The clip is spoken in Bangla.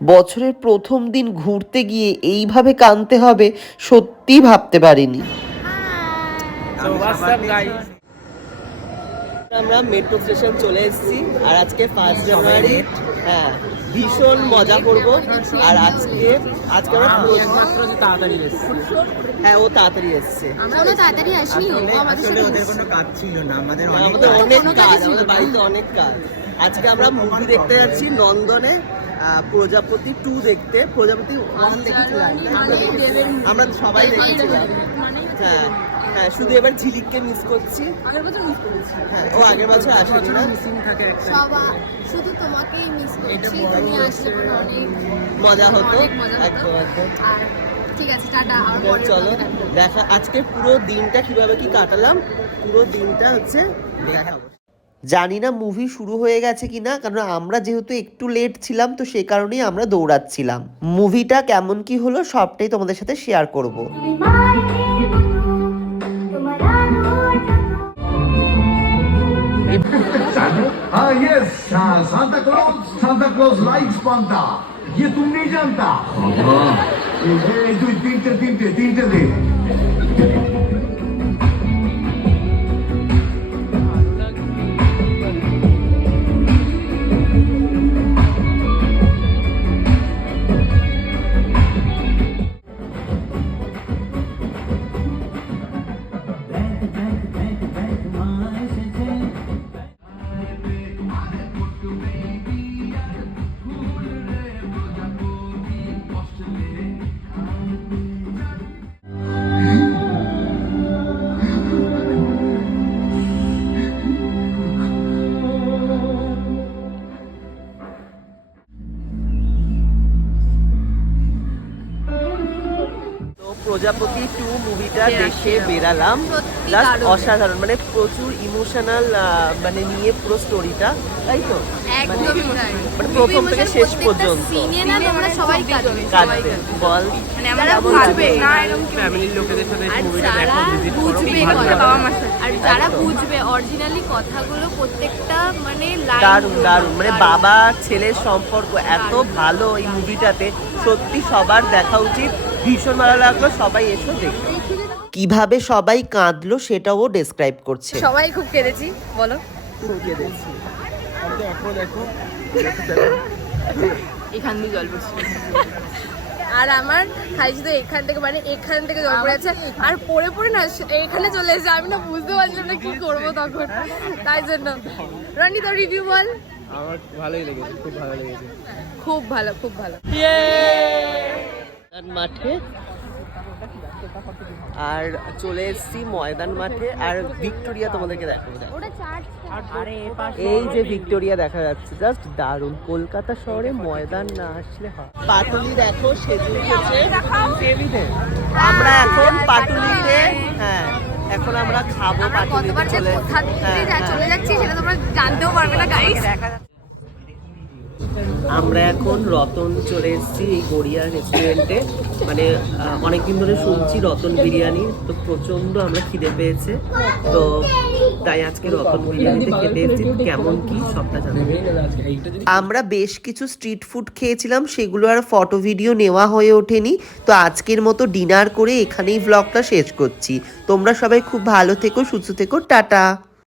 বছরের প্রথম দিন ঘুরতে গিয়ে এইভাবে কাঁদতে হবে সত্যি ভাবতে পারিনি। আমরা মেট্রো স্টেশন চলে এসেছি আর আজকে 1 জানুয়ারি। হ্যাঁ, ভীষণ মজা করব। আর আজকে আমরা তাড়াতাড়ি এসেছি। হ্যাঁ, ও তাড়াতাড়ি এসছে। আমরা তাড়াতাড়ি আসিনি, আমাদের কোনো কাজ ছিল না, আমাদের অনেক কাজ, আমাদের বাড়িতে অনেক কাজ। আজকে আমরা মুভি দেখতে যাচ্ছি নন্দনে, প্রজাপতি 2 দেখতে। প্রজাপতি 1 দেখেছিলাম, আমরা সবাই দেখেছিলাম। হ্যাঁ হ্যাঁ, শুধু এবার ঝিলিককে মিস করছি। হ্যাঁ, ও আগের বছর আসেনি না, শুধু তোমাকেই মিস করছি, তুমি আসলে অনেক মজা হতো। একদম একদম। ঠিক আছে, টাটা। চলো দেখা আজকে পুরো দিনটা কিভাবে কি কাটালাম, পুরো দিনটা হচ্ছে দেখাবো। জানি না মুভি শুরু হয়ে গেছে কিনা, কারণ আমরা যেহেতু একটু লেট ছিলাম তো সেই কারণেই আমরা দৌড়াচ্ছিলাম। মুভিটা কেমন কি হলো সবটাই তোমাদের সাথে শেয়ার করব। हाँ yes Santa Claus likes panta, ये तुम नहीं जानता। तीनटे दे। প্রজাপতি 2 মুভিটা দেখে বেরালাম, জাস্ট অসাধারণ, মানে প্রচুর ইমোশনাল, মানে নিয়ে পুরো স্টোরিটা, তাই তো? মানে প্রথম থেকে শেষ পর্যন্ত কাঁদবে বল। ফ্যামিলির লোকেদের সাথে মুভিটা দেখো, ভিজিট করো, আর যারা বুঝবে অরিজিনালি কথাগুলো প্রত্যেকটা মানে দারুণ দারুণ, মানে বাবা ছেলের সম্পর্ক এত ভালো এই মুভিটাতে, সত্যি সবার দেখা উচিত। ভীষণ ভালো লাগলো, সবাই এসো দেখো। কিভাবে সবাই কাঁদলো সেটাও ডেসক্রাইব করছে। সবাই খুব কেঁদেছি, বলো। এখান দিয়ে জল পড়ছে আর আমার খাই শুধু এখান থেকে, মানে এখান থেকে জল পড়েছে আর পড়ে পড়ে না এখানে চলে এসেছে। আমি না বুঝতে পারছিলাম না কি করবো তখন, তাই জন্য। রনি, তোর রিভিউ বল। আমার ভালোই লেগেছে, খুব ভালো লেগেছে, খুব ভালো, খুব ভালো। মাঠে আর চলে এসেছি ময়দান মাঠে, আর ভিক্টোরিয়া তোমাদেরকে দেখাবো। এই যে ভিক্টোরিয়া দেখা যাচ্ছে, জাস্ট দারুণ। কলকাতা শহরে ময়দান না আসলে হয়। পাটুলি দেখো সেজে উঠেছে। আমরা এখন পাটুলিতে, হ্যাঁ এখন আমরা খাবো পাটুলিতে। চলে যাচ্ছি সেটা তোমরা জানতেও পারবে না গাইস। আমরা এখন রতন চলে এসেছি, এই গড়িয়া রেস্টুরেন্টে। মানে অনেকদিন ধরে শুনছি রতন বিরিয়ানি, তো প্রচন্ড আমরা খিদে পেয়েছে, তো তাই আজকে রতন বিরিয়ানিতে খেতে এসেছি। কেমন কি সবটা জানাবো। আমরা বেশ কিছু স্ট্রিট ফুড খেয়েছিলাম, সেগুলো আর ফটো ভিডিও নেওয়া হয়ে ওঠেনি, তো আজকের মতো ডিনার করে এখানেই ব্লগটা শেষ করছি। তোমরা সবাই খুব ভালো থেকো, সুস্থ থেকো, টাটা।